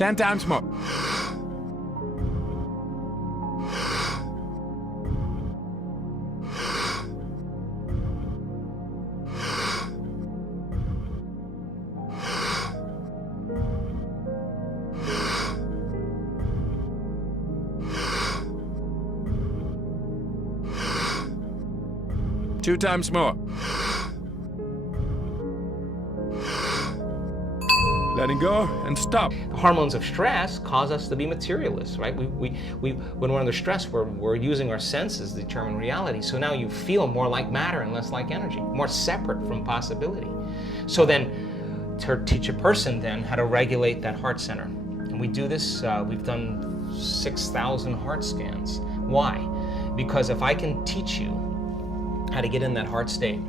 10 times more. Two times more. Letting go and stop. The hormones of stress cause us to be materialists, right? When we're under stress, we're using our senses to determine reality. So now you feel more like matter and less like energy, more separate from possibility. So then, to teach a person then how to regulate that heart center. And we do this, we've done 6,000 heart scans. Why? Because if I can teach you how to get in that heart state,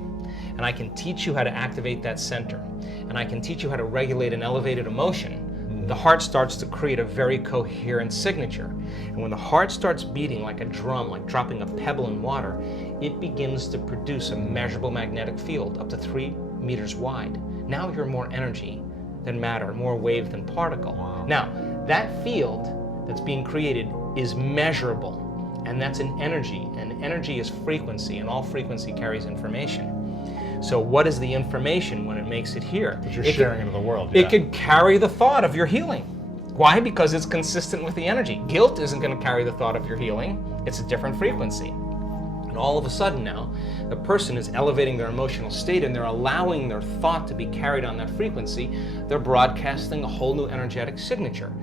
and I can teach you how to activate that center, and I can teach you how to regulate an elevated emotion, the heart starts to create a very coherent signature. And when the heart starts beating like a drum, like dropping a pebble in water, it begins to produce a measurable magnetic field up to 3 meters wide. Now you're more energy than matter, more wave than particle. Wow. Now, that field that's being created is measurable. And that's an energy, and energy is frequency, and all frequency carries information. So what is the information when it makes it here? Because you're sharing it to the world. It could carry the thought of your healing. Why? Because it's consistent with the energy. Guilt isn't going to carry the thought of your healing. It's a different frequency. And all of a sudden now, the person is elevating their emotional state and they're allowing their thought to be carried on that frequency. They're broadcasting a whole new energetic signature.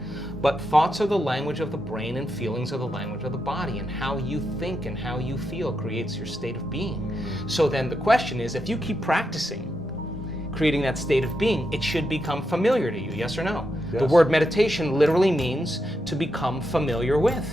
But thoughts are the language of the brain and feelings are the language of the body, and how you think and how you feel creates your state of being. So then the question is, if you keep practicing creating that state of being, it should become familiar to you, yes or no? Yes. The word meditation literally means to become familiar with.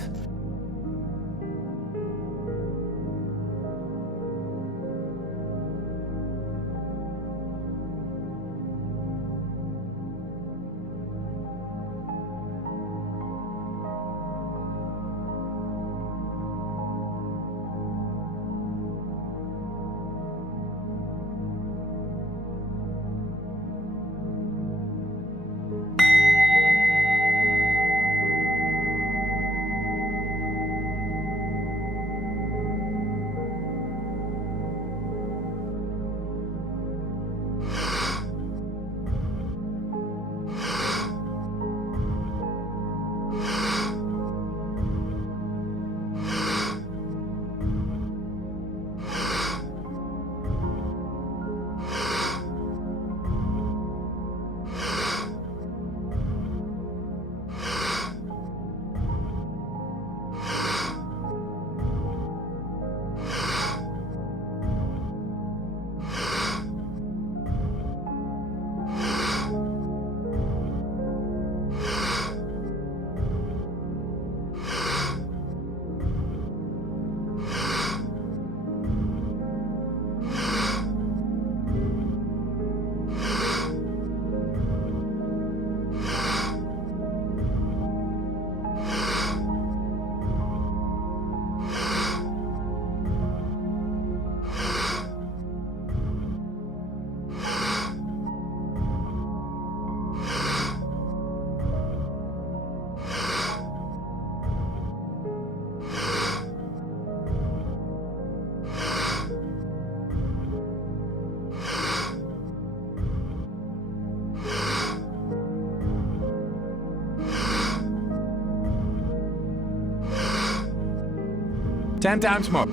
Ten times more.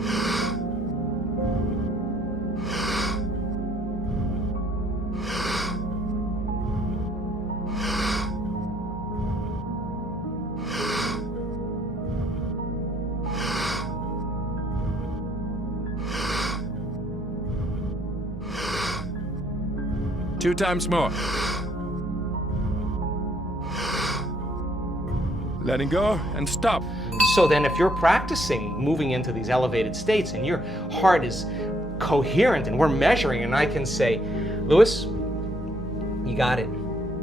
Two times more. Letting go and stop. So then if you're practicing moving into these elevated states and your heart is coherent and we're measuring, and I can say, Louis, you got it.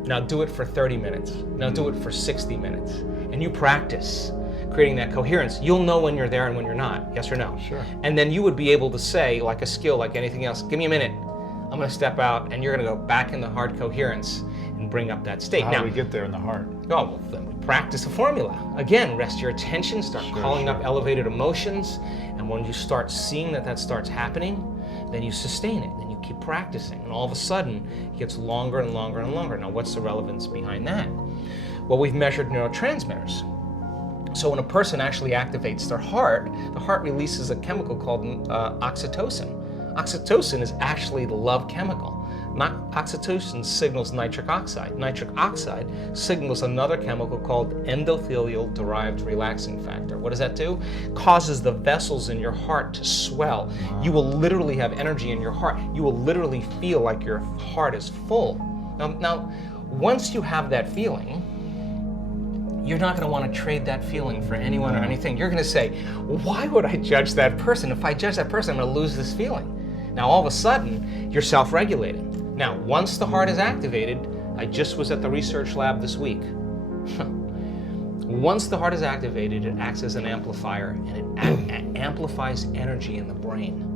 Now do it for 30 minutes. Now do it for 60 minutes. And you practice creating that coherence. You'll know when you're there and when you're not, yes or no? Sure. And then you would be able to say, like a skill, like anything else, give me a minute. I'm going to step out and you're going to go back in the heart coherence and bring up that state. How now, do we get there in the heart? Oh, well, then we practice the formula. Again, rest your attention, start calling up elevated emotions, and when you start seeing that starts happening, then you sustain it, then you keep practicing, and all of a sudden, it gets longer and longer and longer. Now, what's the relevance behind that? Well, we've measured neurotransmitters. So when a person actually activates their heart, the heart releases a chemical called oxytocin. Oxytocin is actually the love chemical. Oxytocin signals nitric oxide. Nitric oxide signals another chemical called endothelial-derived relaxing factor. What does that do? Causes the vessels in your heart to swell. You will literally have energy in your heart. You will literally feel like your heart is full. Now, once you have that feeling, you're not going to want to trade that feeling for anyone or anything. You're going to say, why would I judge that person? If I judge that person, I'm going to lose this feeling. Now, all of a sudden, you're self-regulating. Now, once the heart is activated, I just was at the research lab this week. Once the heart is activated, it acts as an amplifier, and it amplifies energy in the brain.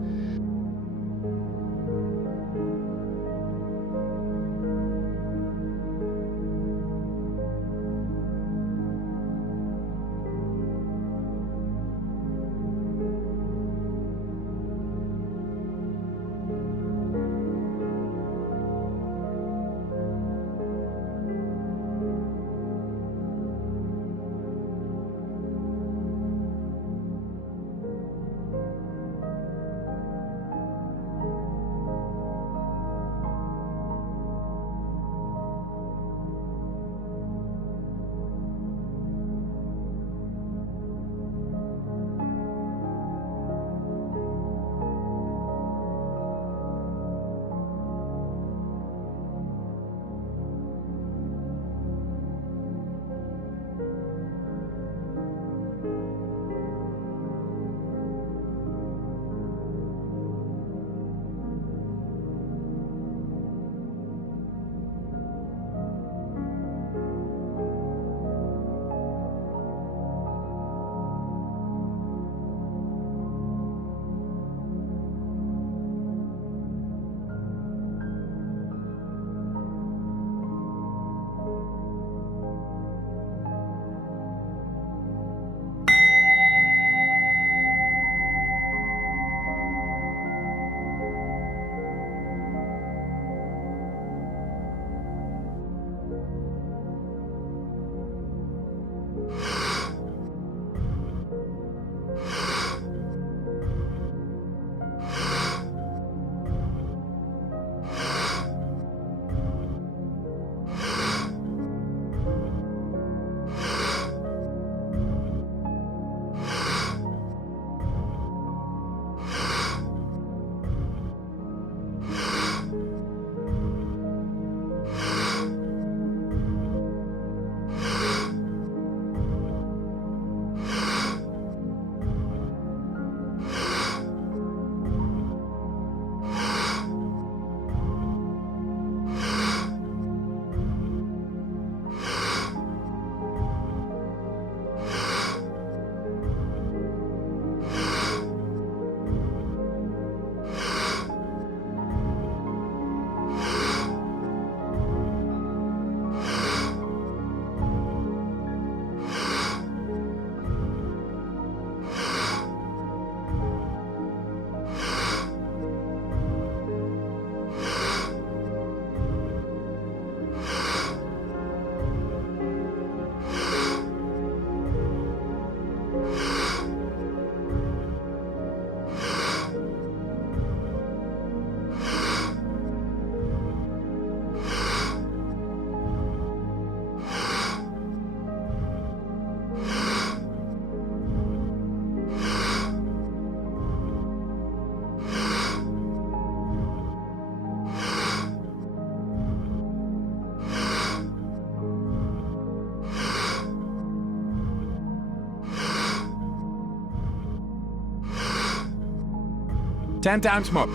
Ten times more.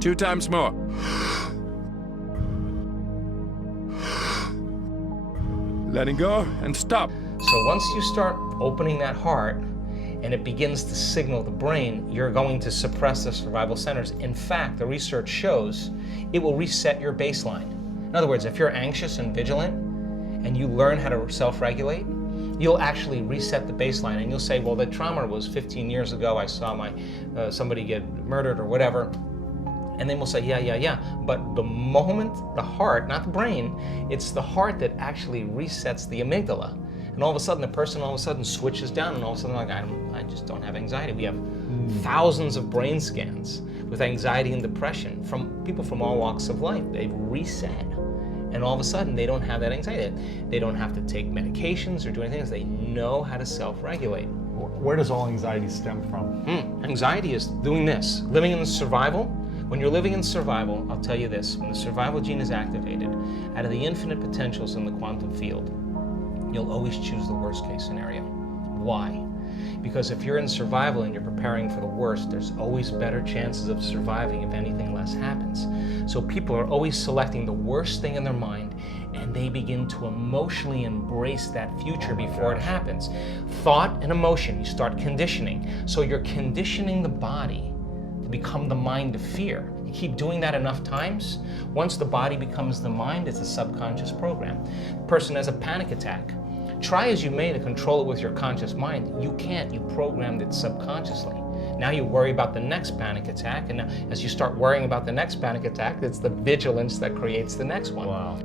Two times more. Letting go and stop. So once you start opening that heart and it begins to signal the brain, you're going to suppress the survival centers. In fact, the research shows it will reset your baseline. In other words, if you're anxious and vigilant and you learn how to self-regulate, you'll actually reset the baseline, and you'll say, well, the trauma was 15 years ago. I saw somebody get murdered or whatever. And then we'll say, yeah. But the moment the heart, not the brain, it's the heart that actually resets the amygdala. And all of a sudden, the person switches down, and all of a sudden, like, I just don't have anxiety. We have thousands of brain scans with anxiety and depression from people from all walks of life. They've reset. And all of a sudden, they don't have that anxiety. They don't have to take medications or do anything else. They know how to self-regulate. Where does all anxiety stem from? Anxiety is doing this, living in survival. When you're living in survival, I'll tell you this, when the survival gene is activated, out of the infinite potentials in the quantum field, you'll always choose the worst case scenario. Why? Because if you're in survival and you're preparing for the worst, there's always better chances of surviving if anything less happens. So people are always selecting the worst thing in their mind, and they begin to emotionally embrace that future before it happens. Thought and emotion, you start conditioning. So you're conditioning the body to become the mind of fear. You keep doing that enough times, once the body becomes the mind, it's a subconscious program. The person has a panic attack. Try as you may to control it with your conscious mind. You can't. You programmed it subconsciously. Now you worry about the next panic attack, and as you start worrying about the next panic attack, it's the vigilance that creates the next one. Wow.